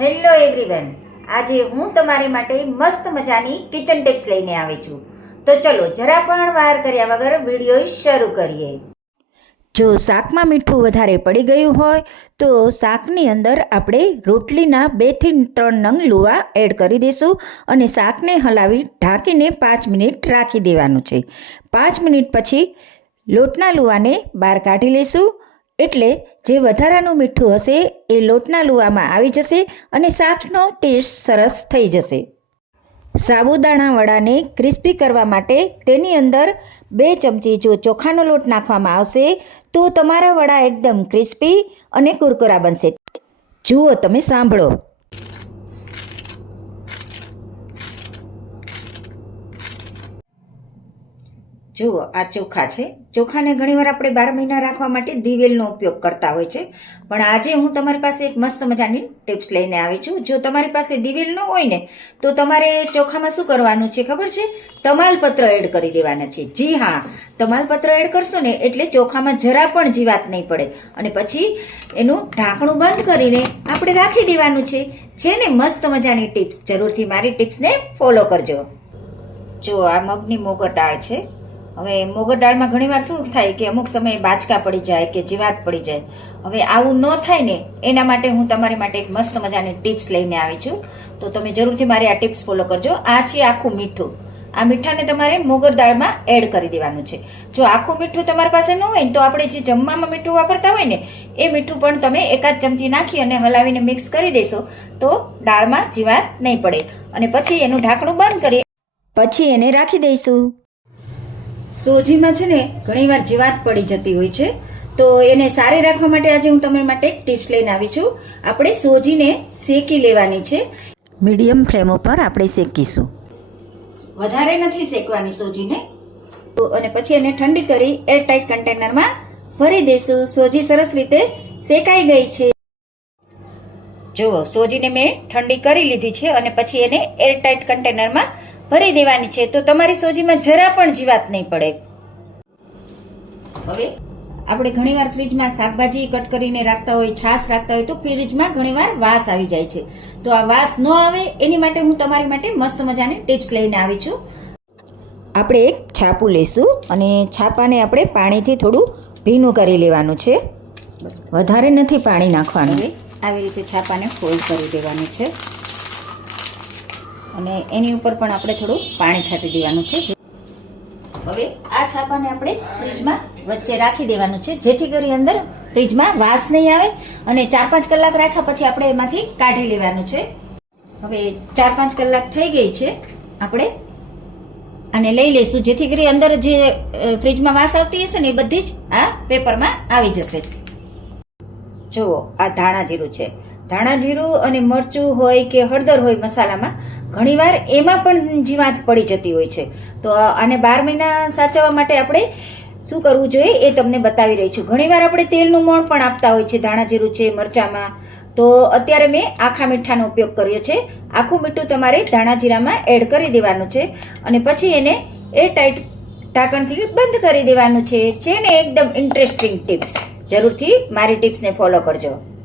Hello everyone આજે હું તમારી માટે મસ્ત મજાની કિચન ટિપ્સ લઈને આવી છું. તો ચલો, જરા પણ વાર કર્યા વગર વીડિયો શરૂ કરીએ. જો શાકમાં મીઠું વધારે પડી ગયું હોય, તો શાકની અંદર આપણે રોટલીના બેથી ત્રણ નંગ લુવા એડ કરી દઈશું અને શાકને હલાવી ઢાંકીને પાંચ મિનિટ રાખી દેવાનું છે. પાંચ મિનિટ પછી લોટના લુવાને બહાર કાઢી લઈશું. એટલે જે વધારાનું મીઠું હશે એ લોટના લુવામાં આવી જશે અને શાકનો ટેસ્ટ સરસ થઈ જશે. સાબુદાણા વડાને ક્રિસ્પી કરવા માટે તેની અંદર બે ચમચી જો ચોખાનો લોટ નાખવામાં આવશે, તો તમારા વડા એકદમ ક્રિસ્પી અને કુરકુરા બનશે. જુઓ તમે સાંભળો. જુઓ, આ ચોખા છે. ચોખાને ઘણીવાર આપણે બાર મહિના રાખવા માટે દિવેલનો ઉપયોગ કરતા હોય છે. પણ આજે હું તમારી પાસે એક મસ્ત મજાની ટિપ્સ લઈને આવી છું. જો તમારી પાસે દિવેલ ન હોય ને, તો તમારે ચોખામાં શું કરવાનું છે ખબર છે? તમાલપત્ર એડ કરી દેવાના છે. જી હા, તમાલપત્ર એડ કરશો ને, એટલે ચોખામાં જરા પણ જીવાત નહીં પડે. અને પછી એનું ઢાંકણું બંધ કરીને આપણે રાખી દેવાનું છે. છે ને મસ્ત મજાની ટિપ્સ. જરૂરથી મારી ટિપ્સને ફોલો કરજો. જો આ મગની મોગર દાળ છે. હવે મોગર દાળમાં ઘણીવાર શું થાય કે અમુક સમયે બાચકા પડી જાય કે જીવાત પડી જાય. હવે આવું ન થાય ને, એના માટે હું તમારી માટે એક મસ્ત મજાની ટિપ્સ લઈને આવી છું. તો તમે જરૂરથી મારી આ ટિપ્સ ફોલો કરજો. આ છે આખું મીઠું. આ મીઠાને તમારે મોગર દાળમાં એડ કરી દેવાનું છે. જો આખું મીઠું તમારી પાસે ન હોય તો આપણે જે જમવામાં મીઠું વાપરતા હોય ને, એ મીઠું પણ તમે એકાદ ચમચી નાખી અને હલાવીને મિક્સ કરી દેશો, તો દાળમાં જીવાત નહીં પડે. અને પછી એનું ઢાંકણું બંધ કરી પછી એને રાખી દઈશું. સોજીમાં છે ને ઘણીવાર જીવાત પડી જતી હોય છે. તો એને સારી રાખવા માટે આજે હું તમારા માટે એક ટિપ્સ લઈને આવી છું. આપણે સોજીને શેકી લેવાની છે. મીડિયમ ફ્લેમ ઉપર આપણે શેકીશું. વધારે નથી શેકવાની સોજીને. તો અને પછી એને ઠંડી કરી એરટાઇટ કન્ટેનરમાં ભરી દઈશું. સોજી સરસ રીતે શેકાઈ ગઈ છે. જુઓ સોજીને મેં ઠંડી કરી લીધી છે અને પછી એને એરટાઇટ કન્ટેનરમાં ભરી દેવાની છે, તો તમારી સોજીમાં જરા પણ જીવાત નહીં પડે. હવે આપણે ઘણીવાર ફ્રીજમાં શાકભાજી કટ કરીને રાખતા હોય, છાશ રાખતા હોય, તો ફ્રીજમાં ઘણીવાર વાસ આવી જાય છે. તો આ વાસ ન આવે, એની માટે હું તમારી માટે મસ્ત મજાની ટિપ્સ લઈને આવી છું. આપણે એક છાપું લઈશું અને છાપાને આપણે પાણીથી થોડું ભીનું કરી લેવાનું છે. વધારે નથી પાણી નાખવાનું. આવી રીતે છાપાને ફોલ્ડ કરી દેવાનું છે. અને એની ઉપર પણ આપણે થોડું પાણી છાંટી દેવાનું છે. હવે આ છાપાને આપણે ફ્રીજમાં વચ્ચે રાખી દેવાનું છે. જેથી કરી અંદર ફ્રીજમાં વાસ નહીં આવે અને ચાર પાંચ કલાક રાખ્યા પછી આપણે એમાંથી કાઢી લેવાનું છે. હવે ચાર પાંચ કલાક થઈ ગઈ છે. આપણે અને લઈ લઈશું. જેથી કરી અંદર જે ફ્રીજમાં વાસ આવતી હશે ને એ બધી જ આ પેપરમાં આવી જશે. જુઓ, આ ધાણા જીરું છે. ધાણા જીરું અને મરચું હોય કે હળદર હોય મસાલામાં, ઘણીવાર એમાં પણ જીવાત પડી જતી હોય છે. તો આને બાર મહિના સાચવવા માટે આપણે શું કરવું જોઈએ એ તમને બતાવી રહી છું. ઘણીવાર આપણે તેલનું મોણ પણ આપતા હોય છે, ધાણા જીરું છે, મરચામાં. તો અત્યારે મેં આખા મીઠાનો ઉપયોગ કર્યો છે. આખું મીઠું તમારે ધાણા જીરામાં એડ કરી દેવાનું છે અને પછી એને એ ટાઈટ ઢાંકણથી બંધ કરી દેવાનું છે. છે ને એકદમ ઇન્ટરેસ્ટિંગ ટિપ્સ. જરૂરથી મારી ટિપ્સને ફોલો કરજો.